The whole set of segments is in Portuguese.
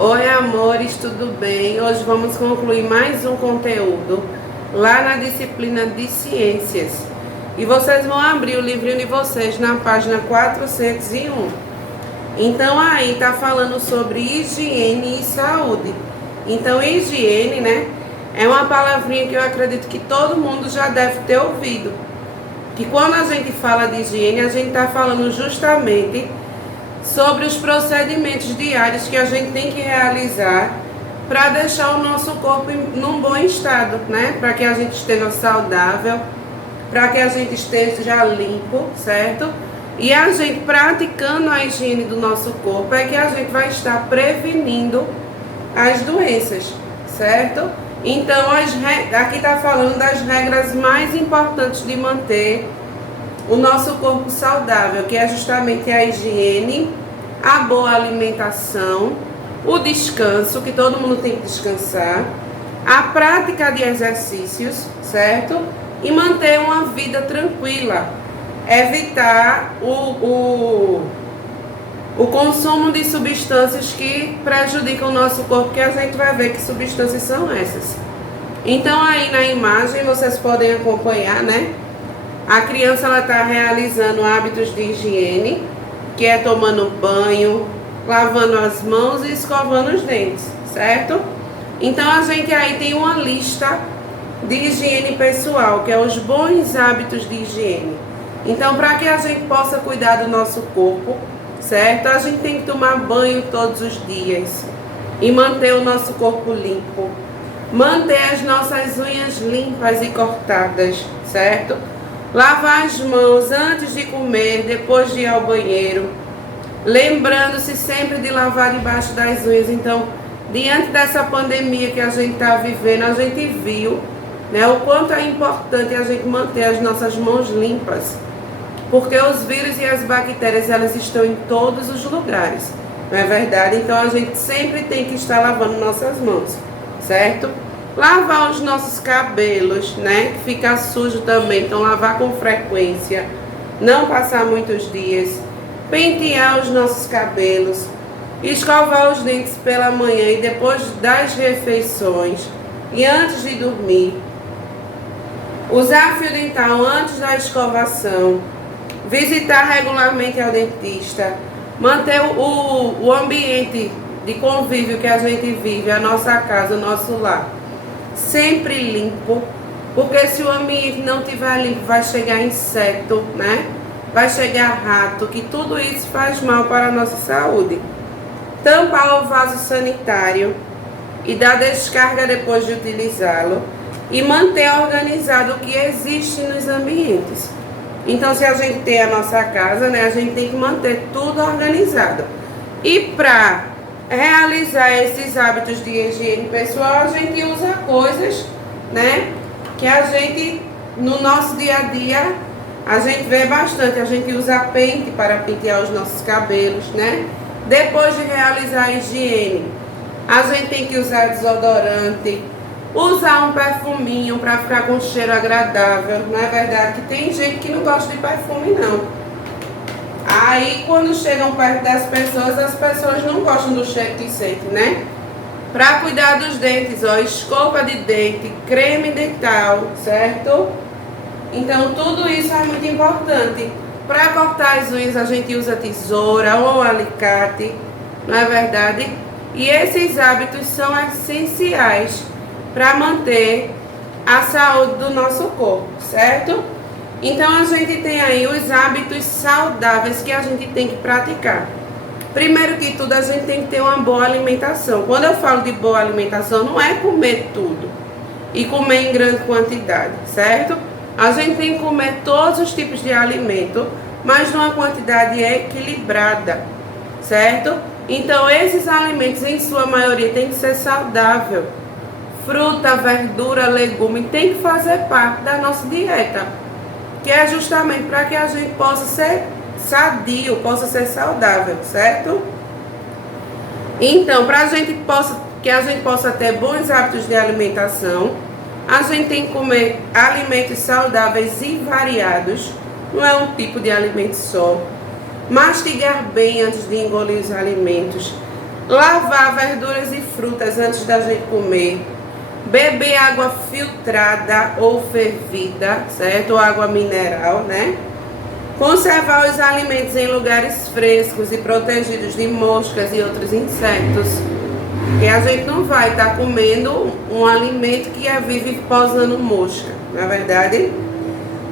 Oi, amores, tudo bem? Hoje vamos concluir mais um conteúdo lá na disciplina de ciências. E vocês vão abrir o livrinho de vocês na página 401. Então aí tá falando sobre higiene e saúde. Então higiene, né, é uma palavrinha que eu acredito que todo mundo já deve ter ouvido. Que quando a gente fala de higiene, a gente tá falando justamente sobre os procedimentos diários que a gente tem que realizar para deixar o nosso corpo num bom estado, né? Para que a gente esteja saudável, para que a gente esteja limpo, certo? E a gente praticando a higiene do nosso corpo é que a gente vai estar prevenindo as doenças, certo? Então, aqui está falando das regras mais importantes de manter o nosso corpo saudável, que é justamente a higiene, a boa alimentação, o descanso, que todo mundo tem que descansar, a prática de exercícios, certo? E manter uma vida tranquila, evitar o consumo de substâncias que prejudicam o nosso corpo, que a gente vai ver que substâncias são essas. Então aí na imagem vocês podem acompanhar, né? A criança ela está realizando hábitos de higiene, que é tomando banho, lavando as mãos e escovando os dentes, certo? Então a gente aí tem uma lista de higiene pessoal, que é os bons hábitos de higiene. Então, para que a gente possa cuidar do nosso corpo, certo? A gente tem que tomar banho todos os dias e manter o nosso corpo limpo, manter as nossas unhas limpas e cortadas, certo? Lavar as mãos antes de comer, depois de ir ao banheiro, lembrando-se sempre de lavar debaixo das unhas. Então, diante dessa pandemia que a gente está vivendo, a gente viu, né, o quanto é importante a gente manter as nossas mãos limpas, porque os vírus e as bactérias elas estão em todos os lugares, não é verdade? Então a gente sempre tem que estar lavando nossas mãos, certo? Lavar os nossos cabelos, né, que fica sujo também, então lavar com frequência, não passar muitos dias, pentear os nossos cabelos, escovar os dentes pela manhã e depois das refeições e antes de dormir, usar fio dental antes da escovação, visitar regularmente ao dentista, manter o ambiente de convívio que a gente vive, a nossa casa, o nosso lar, sempre limpo, porque se o ambiente não estiver limpo, vai chegar inseto, né? Vai chegar rato, que tudo isso faz mal para a nossa saúde. Tampar o vaso sanitário e dar descarga depois de utilizá-lo e manter organizado o que existe nos ambientes. Então, se a gente tem a nossa casa, né, a gente tem que manter tudo organizado. E para realizar esses hábitos de higiene pessoal, a gente usa coisas, né, que a gente, no nosso dia a dia, a gente vê bastante. A gente usa pente para pentear os nossos cabelos, né? Depois de realizar a higiene, a gente tem que usar desodorante, usar um perfuminho para ficar com um cheiro agradável. Não é verdade que tem gente que não gosta de perfume, não. Aí, quando chegam perto das pessoas, as pessoas não gostam do cheiro que sentem, né? Para cuidar dos dentes, ó, escova de dente, creme dental, certo? Então, tudo isso é muito importante. Para cortar as unhas, a gente usa tesoura ou alicate, não é verdade? E esses hábitos são essenciais para manter a saúde do nosso corpo, certo? Então a gente tem aí os hábitos saudáveis que a gente tem que praticar. Primeiro que tudo, a gente tem que ter uma boa alimentação. Quando eu falo de boa alimentação, não é comer tudo e comer em grande quantidade, certo? A gente tem que comer todos os tipos de alimento, mas numa quantidade equilibrada, certo? Então esses alimentos, em sua maioria, tem que ser saudável. Fruta, verdura, legume tem que fazer parte da nossa dieta, que é justamente para que a gente possa ser sadio, possa ser saudável, certo? Então, para que a gente possa ter bons hábitos de alimentação, a gente tem que comer alimentos saudáveis e variados, não é um tipo de alimento só. Mastigar bem antes de engolir os alimentos. Lavar verduras e frutas antes da gente comer. Beber água filtrada ou fervida, certo? Ou água mineral, né? Conservar os alimentos em lugares frescos e protegidos de moscas e outros insetos. Porque a gente não vai estar comendo um alimento que vive posando mosca, não é verdade?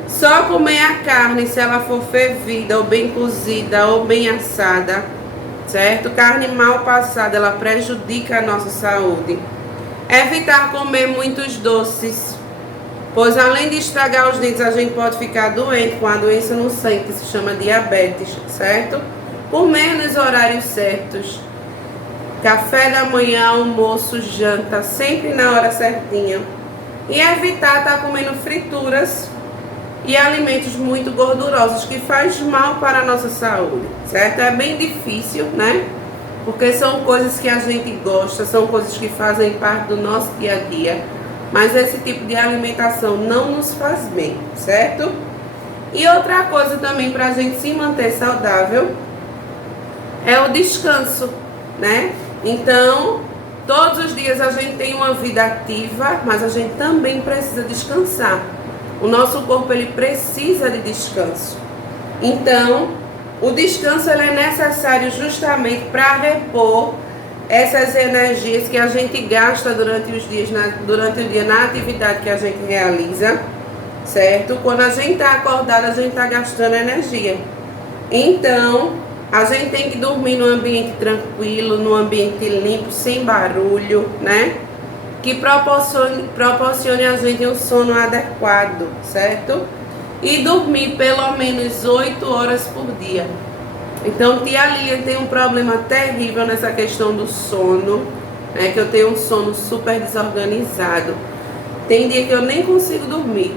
Só comer a carne se ela for fervida ou bem cozida ou bem assada, certo? Carne mal passada, ela prejudica a nossa saúde. Evitar comer muitos doces, pois além de estragar os dentes, a gente pode ficar doente com a doença no sangue, que se chama diabetes, certo? Comer nos horários certos. Café da manhã, almoço, janta, sempre na hora certinha. E evitar estar comendo frituras e alimentos muito gordurosos, que faz mal para a nossa saúde, certo? É bem difícil, né? Porque são coisas que a gente gosta, são coisas que fazem parte do nosso dia a dia. Mas esse tipo de alimentação não nos faz bem, certo? E outra coisa também para a gente se manter saudável é o descanso, né? Então, todos os dias a gente tem uma vida ativa, mas a gente também precisa descansar. O nosso corpo, ele precisa de descanso. Então, o descanso ele é necessário justamente para repor essas energias que a gente gasta durante o dia na atividade que a gente realiza, certo? Quando a gente está acordado, a gente está gastando energia. Então, a gente tem que dormir num ambiente tranquilo, num ambiente limpo, sem barulho, né? Que proporcione a gente um sono adequado, certo? E dormir pelo menos 8 horas por dia. Então, tia Lilian tem um problema terrível nessa questão do sono, né? Que eu tenho um sono super desorganizado. Tem dia que eu nem consigo dormir.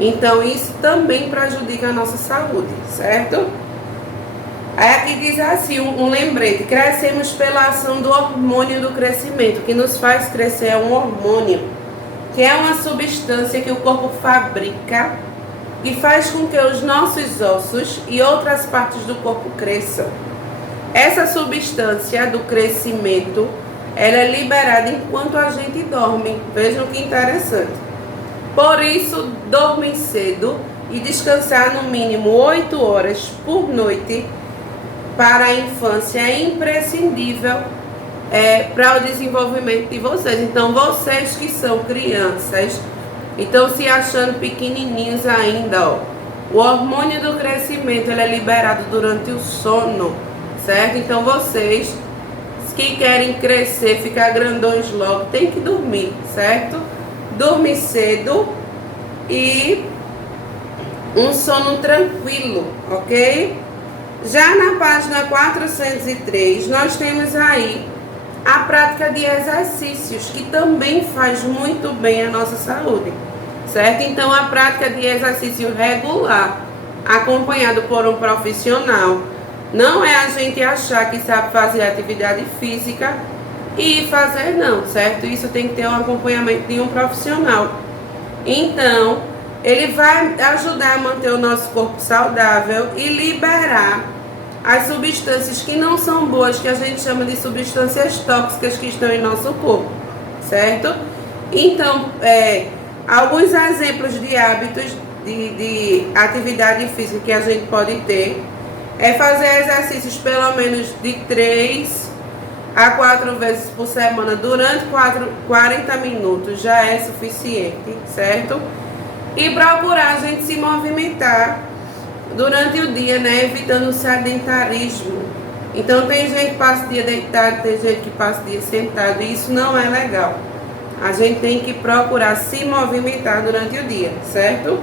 Então, isso também prejudica a nossa saúde, certo? Aí aqui diz assim, um lembrete: crescemos pela ação do hormônio do crescimento. O que nos faz crescer é um hormônio, que é uma substância que o corpo fabrica e faz com que os nossos ossos e outras partes do corpo cresçam. Essa substância do crescimento, ela é liberada enquanto a gente dorme. Vejam que interessante. Por isso, dormir cedo e descansar no mínimo 8 horas por noite para a infância é imprescindível para o desenvolvimento de vocês. Então, vocês que são crianças, estão se achando pequenininhos ainda, ó. O hormônio do crescimento ele é liberado durante o sono, certo? Então, vocês que querem crescer, ficar grandões logo, tem que dormir, certo? Dormir cedo e um sono tranquilo, ok? Já na página 403, nós temos aí a prática de exercícios, que também faz muito bem à nossa saúde, certo? Então, a prática de exercício regular, acompanhado por um profissional, não é a gente achar que sabe fazer atividade física e fazer não, certo? Isso tem que ter um acompanhamento de um profissional. Então, ele vai ajudar a manter o nosso corpo saudável e liberar as substâncias que não são boas, que a gente chama de substâncias tóxicas que estão em nosso corpo, certo? Então, alguns exemplos de hábitos de atividade física que a gente pode ter é fazer exercícios pelo menos de 3 a 4 vezes por semana durante 40 minutos, já é suficiente, certo? E procurar a gente se movimentar durante o dia, né? Evitando o sedentarismo. Então, tem gente que passa o dia deitado, tem gente que passa o dia sentado, e isso não é legal. A gente tem que procurar se movimentar durante o dia, certo?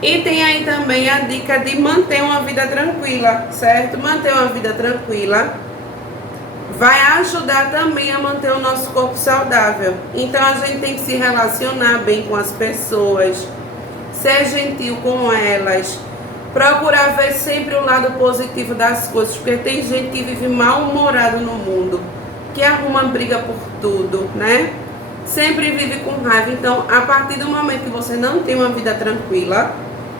E tem aí também a dica de manter uma vida tranquila, certo? Manter uma vida tranquila vai ajudar também a manter o nosso corpo saudável. Então, a gente tem que se relacionar bem com as pessoas, ser gentil com elas, procurar ver sempre o lado positivo das coisas, porque tem gente que vive mal-humorado no mundo, que arruma briga por tudo, né? Sempre vive com raiva. Então, a partir do momento que você não tem uma vida tranquila,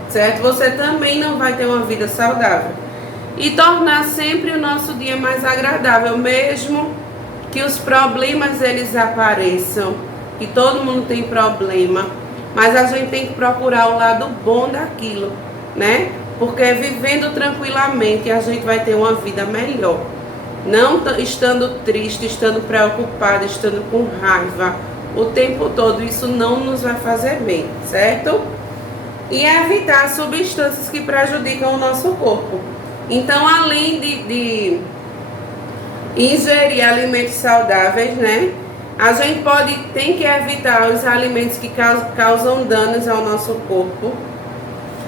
certo? Você também não vai ter uma vida saudável. e tornar sempre o nosso dia mais agradável, mesmo que os problemas eles apareçam, que todo mundo tem problema, mas a gente tem que procurar o lado bom daquilo, né? Porque vivendo tranquilamente a gente vai ter uma vida melhor. Não estando triste, estando preocupado, estando com raiva o tempo todo, isso não nos vai fazer bem, certo? E evitar substâncias que prejudicam o nosso corpo. Então, além de ingerir alimentos saudáveis, né? A gente tem que evitar os alimentos que causam danos ao nosso corpo,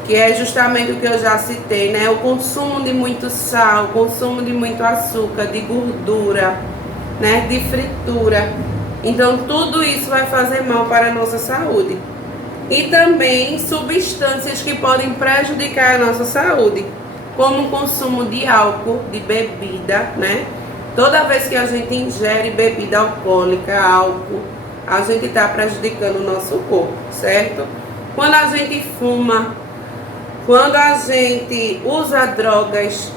que é justamente o que eu já citei, né? O consumo de muito sal, o consumo de muito açúcar, de gordura, né? De fritura. Então, tudo isso vai fazer mal para a nossa saúde. E também substâncias que podem prejudicar a nossa saúde, como o consumo de álcool, de bebida, né? Toda vez que a gente ingere bebida alcoólica, álcool, a gente está prejudicando o nosso corpo, certo? Quando a gente fuma, quando a gente usa drogas,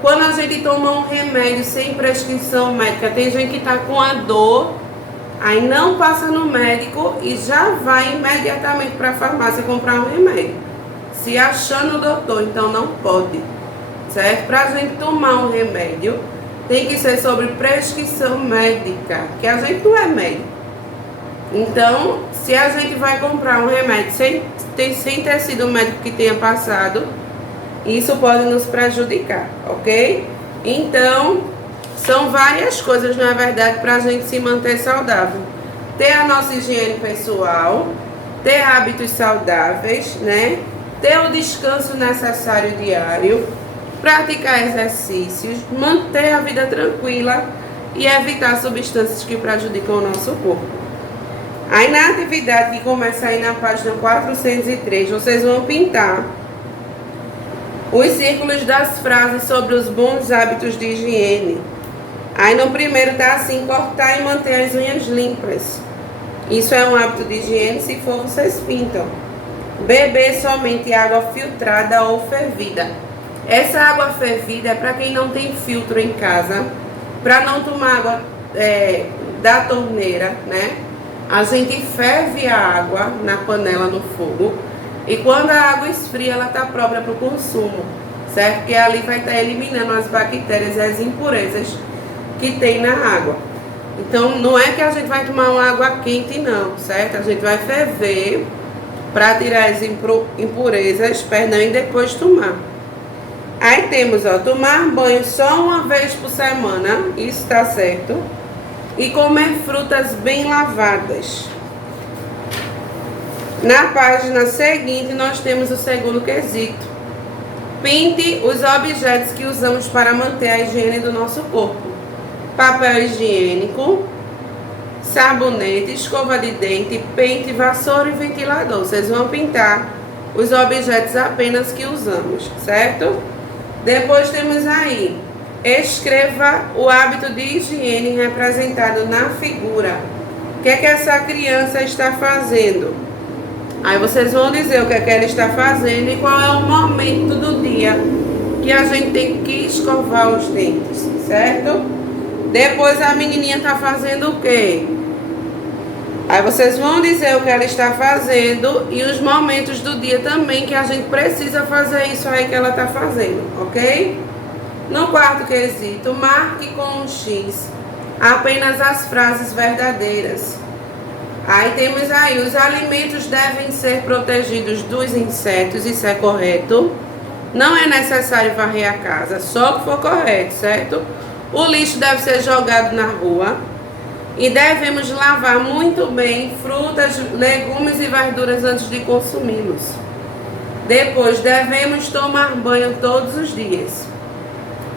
quando a gente toma um remédio sem prescrição médica, tem gente que está com a dor, aí não passa no médico e já vai imediatamente para a farmácia comprar um remédio, se achando doutor, então não pode, certo? Para a gente tomar um remédio, tem que ser sobre prescrição médica, que a gente não é médico. Então, se a gente vai comprar um remédio sem ter sido o médico que tenha passado, isso pode nos prejudicar, ok? Então, são várias coisas, na verdade, para a gente se manter saudável. Ter a nossa higiene pessoal, ter hábitos saudáveis, né? Ter o descanso necessário diário, praticar exercícios, manter a vida tranquila e evitar substâncias que prejudicam o nosso corpo. Aí na atividade que começa aí na página 403, vocês vão pintar os círculos das frases sobre os bons hábitos de higiene. Aí no primeiro tá assim: cortar e manter as unhas limpas. Isso é um hábito de higiene, se for vocês pintam. Beber somente água filtrada ou fervida. Essa água fervida é para quem não tem filtro em casa, para não tomar água da torneira, né? A gente ferve a água na panela no fogo e quando a água esfria, ela está própria para o consumo, certo? Porque ali vai estar eliminando as bactérias e as impurezas que tem na água. Então, não é que a gente vai tomar uma água quente, não, certo? A gente vai ferver para tirar as impurezas, e depois tomar. Aí temos, ó, tomar banho só uma vez por semana, isso tá certo. E comer frutas bem lavadas. Na página seguinte, nós temos o segundo quesito. Pinte os objetos que usamos para manter a higiene do nosso corpo. Papel higiênico, sabonete, escova de dente, pente, vassoura e ventilador. Vocês vão pintar os objetos apenas que usamos, certo? Depois temos aí, escreva o hábito de higiene representado na figura. O que é que essa criança está fazendo? Aí vocês vão dizer o que é que ela está fazendo e qual é o momento do dia que a gente tem que escovar os dentes, certo? Depois a menininha está fazendo o quê? Aí vocês vão dizer o que ela está fazendo e os momentos do dia também que a gente precisa fazer isso aí que ela está fazendo, ok? No quarto quesito, marque com um X apenas as frases verdadeiras. Aí temos aí, os alimentos devem ser protegidos dos insetos, isso é correto. Não é necessário varrer a casa, só que for correto, certo? O lixo deve ser jogado na rua. E devemos lavar muito bem frutas, legumes e verduras antes de consumi-los. Depois, devemos tomar banho todos os dias.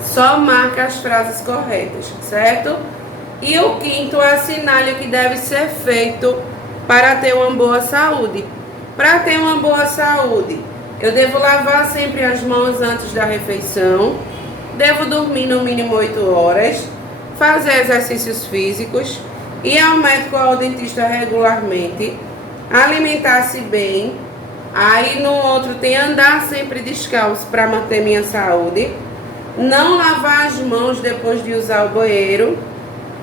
Só marca as frases corretas, certo? E o quinto, assinale o que deve ser feito para ter uma boa saúde. Para ter uma boa saúde, eu devo lavar sempre as mãos antes da refeição. Devo dormir no mínimo 8 horas. Fazer exercícios físicos, ir ao médico ou ao dentista regularmente, alimentar-se bem, Aí no outro tem andar sempre descalço para manter minha saúde. Não lavar as mãos depois de usar o banheiro.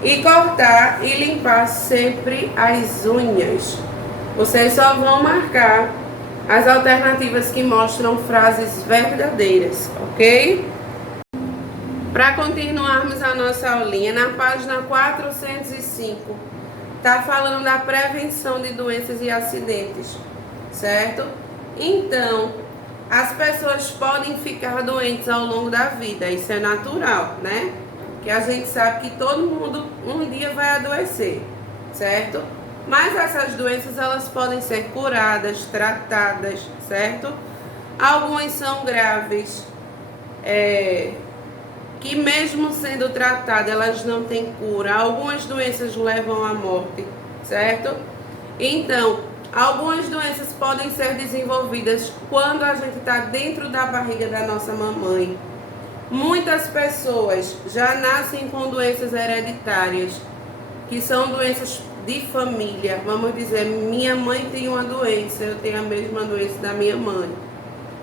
E cortar e limpar sempre as unhas. Vocês só vão marcar as alternativas que mostram frases verdadeiras, ok? Para continuarmos a nossa aulinha, na página 405, tá falando da prevenção de doenças e acidentes, certo? Então, as pessoas podem ficar doentes ao longo da vida, isso é natural, né? Que a gente sabe que todo mundo um dia vai adoecer, certo? Mas essas doenças, elas podem ser curadas, tratadas, certo? Algumas são graves, que mesmo sendo tratadas, elas não têm cura. Algumas doenças levam à morte, certo? Então, algumas doenças podem ser desenvolvidas quando a gente está dentro da barriga da nossa mamãe. Muitas pessoas já nascem com doenças hereditárias, que são doenças de família. Vamos dizer, minha mãe tem uma doença, eu tenho a mesma doença da minha mãe.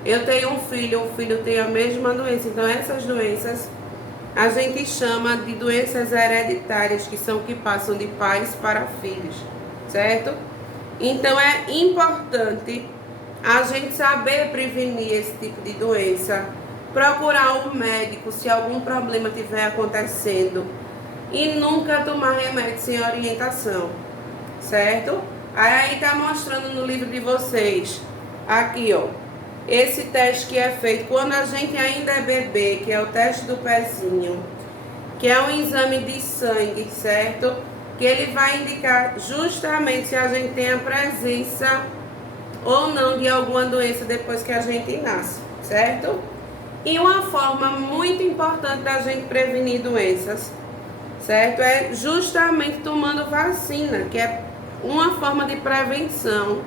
Eu tenho um filho, o filho tem a mesma doença. Então essas doenças a gente chama de doenças hereditárias, que são que passam de pais para filhos, certo? Então é importante a gente saber prevenir esse tipo de doença, procurar um médico se algum problema estiver acontecendo e nunca tomar remédio sem orientação, certo? Aí tá mostrando no livro de vocês, aqui ó, esse teste que é feito quando a gente ainda é bebê, que é o teste do pezinho, que é um exame de sangue, certo? Que ele vai indicar justamente se a gente tem a presença ou não de alguma doença depois que a gente nasce, certo? E uma forma muito importante da gente prevenir doenças, certo? É justamente tomando vacina, que é uma forma de prevenção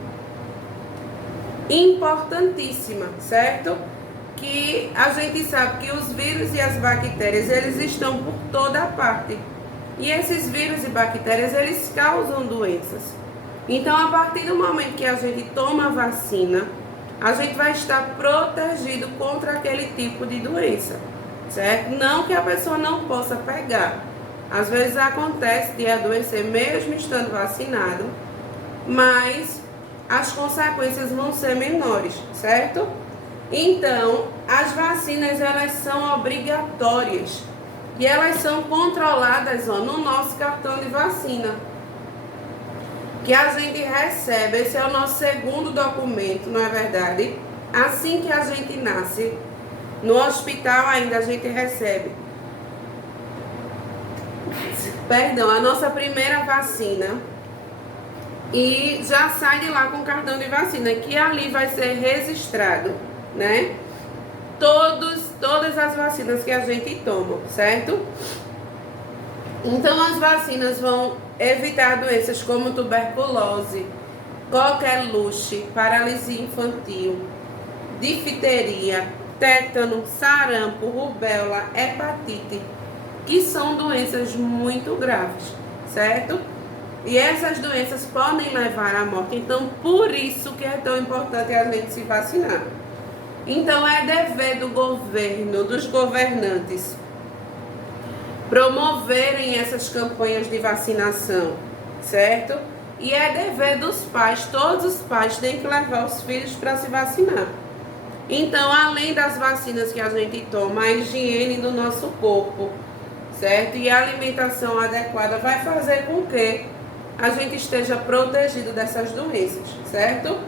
importantíssima, certo? Que a gente sabe que os vírus e as bactérias, eles estão por toda parte. E esses vírus e bactérias, eles causam doenças. Então, a partir do momento que a gente toma a vacina, a gente vai estar protegido contra aquele tipo de doença, certo? Não que a pessoa não possa pegar. Às vezes acontece de adoecer mesmo estando vacinado, mas as consequências vão ser menores, certo? Então, as vacinas, elas são obrigatórias e elas são controladas no nosso cartão de vacina, que a gente recebe. Esse é o nosso segundo documento, não é verdade? Assim que a gente nasce, no hospital ainda a gente recebe, a nossa primeira vacina, e já sai de lá com o cartão de vacina, que ali vai ser registrado, né? Todas as vacinas que a gente toma, certo? Então as vacinas vão evitar doenças como tuberculose, coqueluche, paralisia infantil, difteria, tétano, sarampo, rubéola, hepatite, que são doenças muito graves, certo? E essas doenças podem levar à morte. Então, por isso que é tão importante a gente se vacinar. Então, é dever do governo, dos governantes, promoverem essas campanhas de vacinação, certo? E é dever dos pais, todos os pais têm que levar os filhos para se vacinar. Então, além das vacinas que a gente toma, a higiene do nosso corpo, certo? E a alimentação adequada vai fazer com que a gente esteja protegido dessas doenças, certo?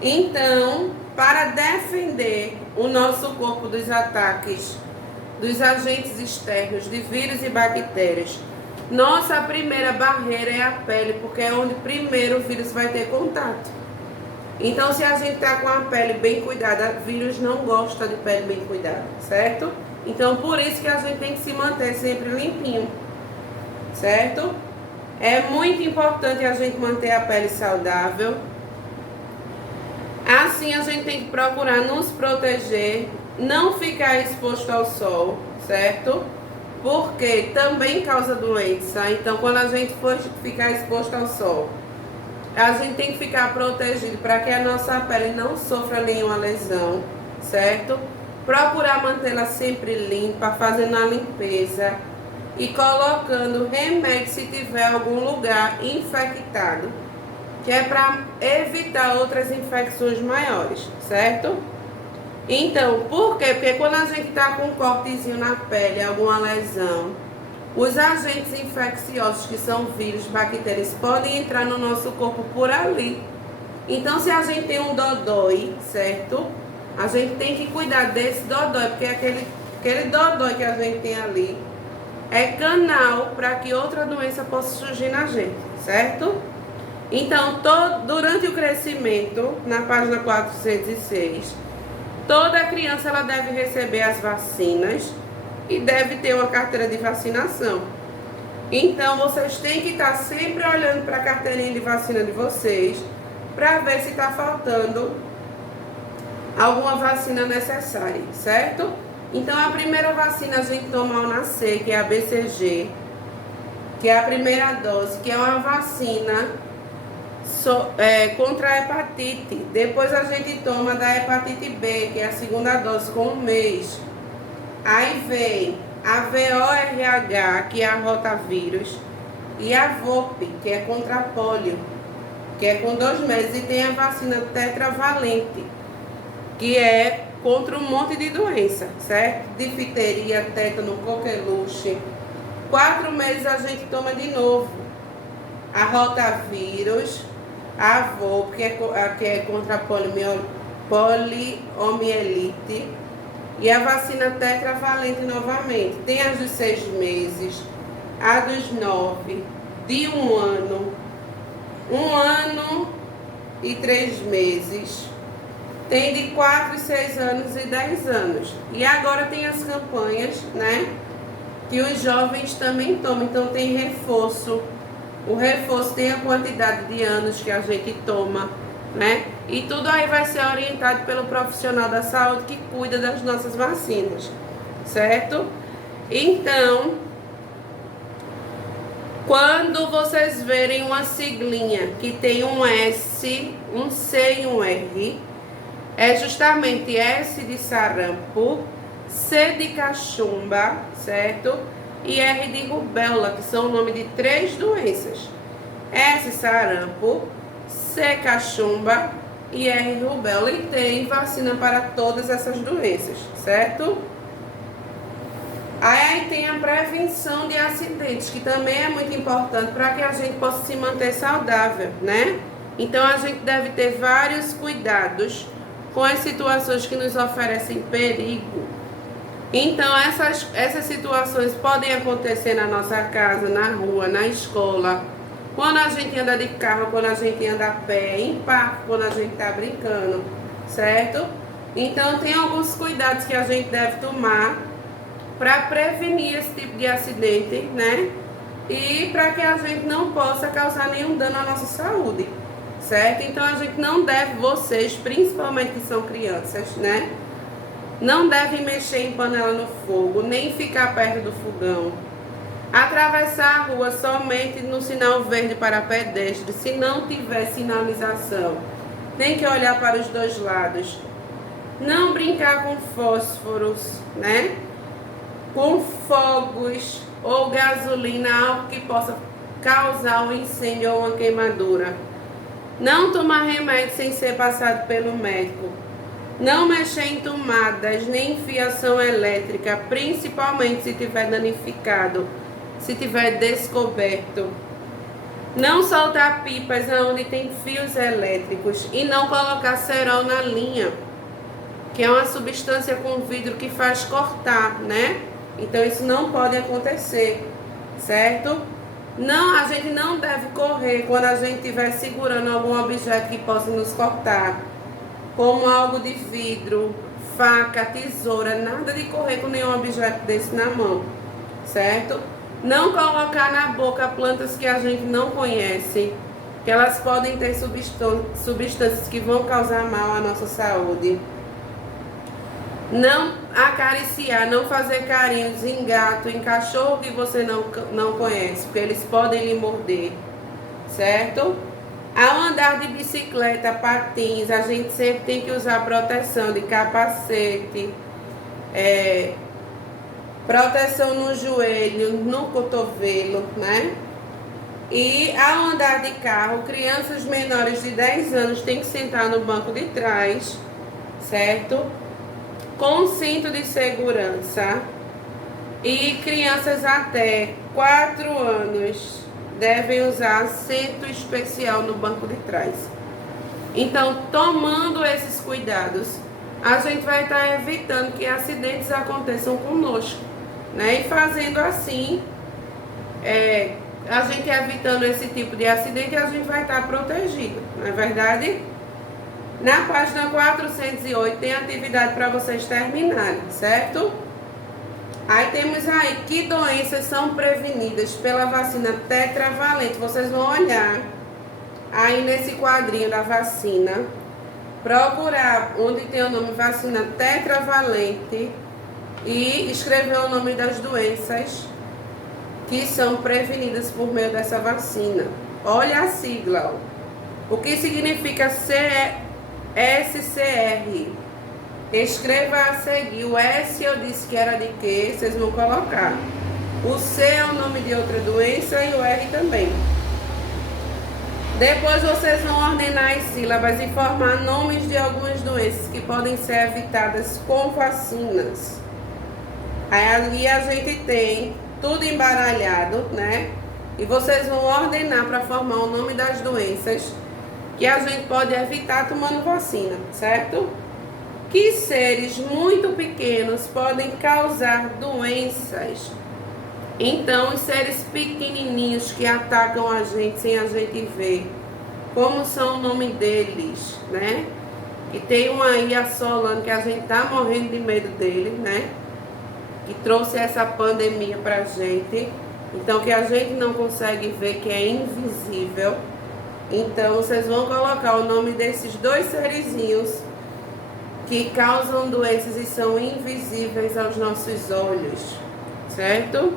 Então, para defender o nosso corpo dos ataques dos agentes externos, de vírus e bactérias, nossa primeira barreira é a pele, porque é onde primeiro o vírus vai ter contato. Então, se a gente está com a pele bem cuidada, vírus não gosta de pele bem cuidada, certo? Então, por isso que a gente tem que se manter sempre limpinho, certo? É muito importante a gente manter a pele saudável. Assim, a gente tem que procurar nos proteger, não ficar exposto ao sol, certo? Porque também causa doença. Então, quando a gente for ficar exposto ao sol, a gente tem que ficar protegido para que a nossa pele não sofra nenhuma lesão, certo? Procurar mantê-la sempre limpa, fazendo a limpeza e colocando remédio se tiver algum lugar infectado, que é para evitar outras infecções maiores, certo? Então, por quê? Porque quando a gente está com um cortezinho na pele, alguma lesão, os agentes infecciosos, que são vírus, bactérias, podem entrar no nosso corpo por ali. Então, se a gente tem um dodói, certo? A gente tem que cuidar desse dodói, porque aquele dodói que a gente tem ali é canal para que outra doença possa surgir na gente, certo? Então, durante o crescimento, na página 406, toda criança ela deve receber as vacinas e deve ter uma carteira de vacinação. Então, vocês têm que estar sempre olhando para a carteirinha de vacina de vocês para ver se está faltando alguma vacina necessária, certo? Então, a primeira vacina a gente toma ao nascer, que é a BCG, que é a primeira dose, que é uma vacina contra a hepatite. Depois a gente toma da hepatite B, que é a segunda dose, com 1 mês. Aí vem a VORH, que é a rotavírus, e a VOP, que é contra a pólio, que é com 2 meses. E tem a vacina tetravalente, que é contra um monte de doença, certo? Difteria, tétano, coqueluche. 4 meses a gente toma de novo a rotavírus, a VOP, que é contra a poliomielite, e a vacina tetravalente novamente. Tem as dos 6 meses, a dos 9, de 1 ano, 1 ano e 3 meses. Tem de 4, 6 anos e 10 anos. E agora tem as campanhas, né? Que os jovens também tomam. Então tem reforço. O reforço tem a quantidade de anos que a gente toma, né? E tudo aí vai ser orientado pelo profissional da saúde que cuida das nossas vacinas, certo? Então, quando vocês verem uma siglinha que tem um S, um C e um R, é justamente S de sarampo, C de cachumba, certo? E R de rubéola, que são o nome de 3 doenças. S sarampo, C cachumba e R rubéola. E tem vacina para todas essas doenças, certo? Aí tem a prevenção de acidentes, que também é muito importante para que a gente possa se manter saudável, né? Então a gente deve ter vários cuidados com as situações que nos oferecem perigo. Então essas situações podem acontecer na nossa casa, na rua, na escola, quando a gente anda de carro, quando a gente anda a pé, em parque, quando a gente está brincando, certo? Então tem alguns cuidados que a gente deve tomar para prevenir esse tipo de acidente, né? E para que a gente não possa causar nenhum dano à nossa saúde, certo? Então a gente não deve, vocês, principalmente que são crianças, né? Não devem mexer em panela no fogo, nem ficar perto do fogão. Atravessar a rua somente no sinal verde para pedestre, se não tiver sinalização. Tem que olhar para os 2 lados. Não brincar com fósforos, né? Com fogos ou gasolina, algo que possa causar um incêndio ou uma queimadura. Não tomar remédio sem ser passado pelo médico. Não mexer em tomadas, nem em fiação elétrica, principalmente se tiver danificado, se tiver descoberto. Não soltar pipas onde tem fios elétricos e não colocar cerol na linha, que é uma substância com vidro que faz cortar, né? Então isso não pode acontecer, certo? Não, a gente não deve correr quando a gente estiver segurando algum objeto que possa nos cortar, como algo de vidro, faca, tesoura, nada de correr com nenhum objeto desse na mão, certo? Não colocar na boca plantas que a gente não conhece, que elas podem ter substâncias que vão causar mal à nossa saúde. Não acariciar, não fazer carinhos em gato, em cachorro que você não conhece, porque eles podem lhe morder, certo? Ao andar de bicicleta, patins, a gente sempre tem que usar proteção de capacete, proteção no joelho, no cotovelo, né? E ao andar de carro, crianças menores de 10 anos têm que sentar no banco de trás, certo? Com cinto de segurança. E crianças até 4 anos devem usar assento especial no banco de trás. Então, tomando esses cuidados, a gente vai estar evitando que acidentes aconteçam conosco, né? E fazendo assim, a gente evitando esse tipo de acidente, a gente vai estar protegido, não é verdade? Na página 408 tem atividade para vocês terminarem, certo? Aí temos aí que doenças são prevenidas pela vacina tetravalente. Vocês vão olhar aí nesse quadrinho da vacina, procurar onde tem o nome vacina tetravalente e escrever o nome das doenças que são prevenidas por meio dessa vacina. Olha a sigla, ó. O que significa SCR? Escreva a seguir. O S eu disse que era de quê? Vocês vão colocar. O C é o nome de outra doença e o R também. Depois vocês vão ordenar as sílabas e formar nomes de algumas doenças que podem ser evitadas com vacinas. Aí ali a gente tem tudo embaralhado, né? E vocês vão ordenar para formar o nome das doenças que a gente pode evitar tomando vacina, certo? Que seres muito pequenos podem causar doenças. Então, os seres pequenininhos que atacam a gente sem a gente ver, como são o nome deles, né? E tem um aí assolando que a gente tá morrendo de medo dele, né? Que trouxe essa pandemia pra gente. Então, que a gente não consegue ver, que é invisível. Então, vocês vão colocar o nome desses dois serizinhos que causam doenças e são invisíveis aos nossos olhos, certo?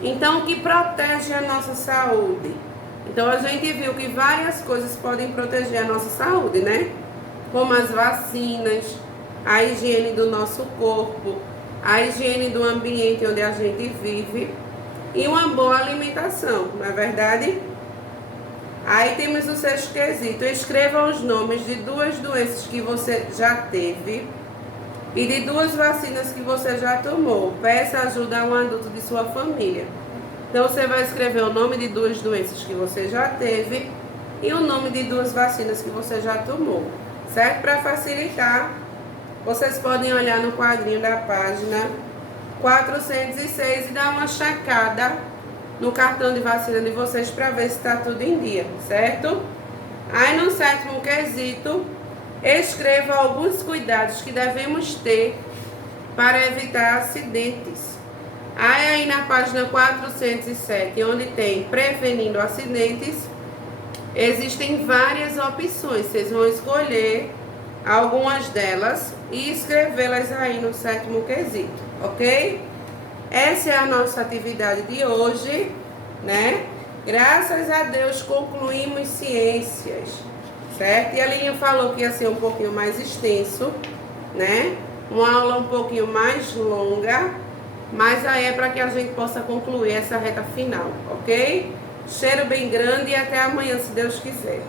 Então, que protege a nossa saúde. Então, a gente viu que várias coisas podem proteger a nossa saúde, né? Como as vacinas, a higiene do nosso corpo, a higiene do ambiente onde a gente vive e uma boa alimentação, não é verdade? Aí temos o sexto quesito. Escreva os nomes de 2 doenças que você já teve e de 2 vacinas que você já tomou. Peça ajuda a um adulto de sua família. Então você vai escrever o nome de 2 doenças que você já teve e o nome de 2 vacinas que você já tomou, certo? Para facilitar, vocês podem olhar no quadrinho da página 406 e dar uma checada no cartão de vacina de vocês para ver se está tudo em dia, certo? Aí no 7º quesito, escreva alguns cuidados que devemos ter para evitar acidentes. Aí na página 407, onde tem prevenindo acidentes, existem várias opções. Vocês vão escolher algumas delas e escrevê-las aí no 7º quesito, ok? Essa é a nossa atividade de hoje, né? Graças a Deus concluímos ciências, certo? E a Aline falou que ia ser um pouquinho mais extenso, né? Uma aula um pouquinho mais longa, mas aí é para que a gente possa concluir essa reta final, ok? Cheiro bem grande e até amanhã, se Deus quiser.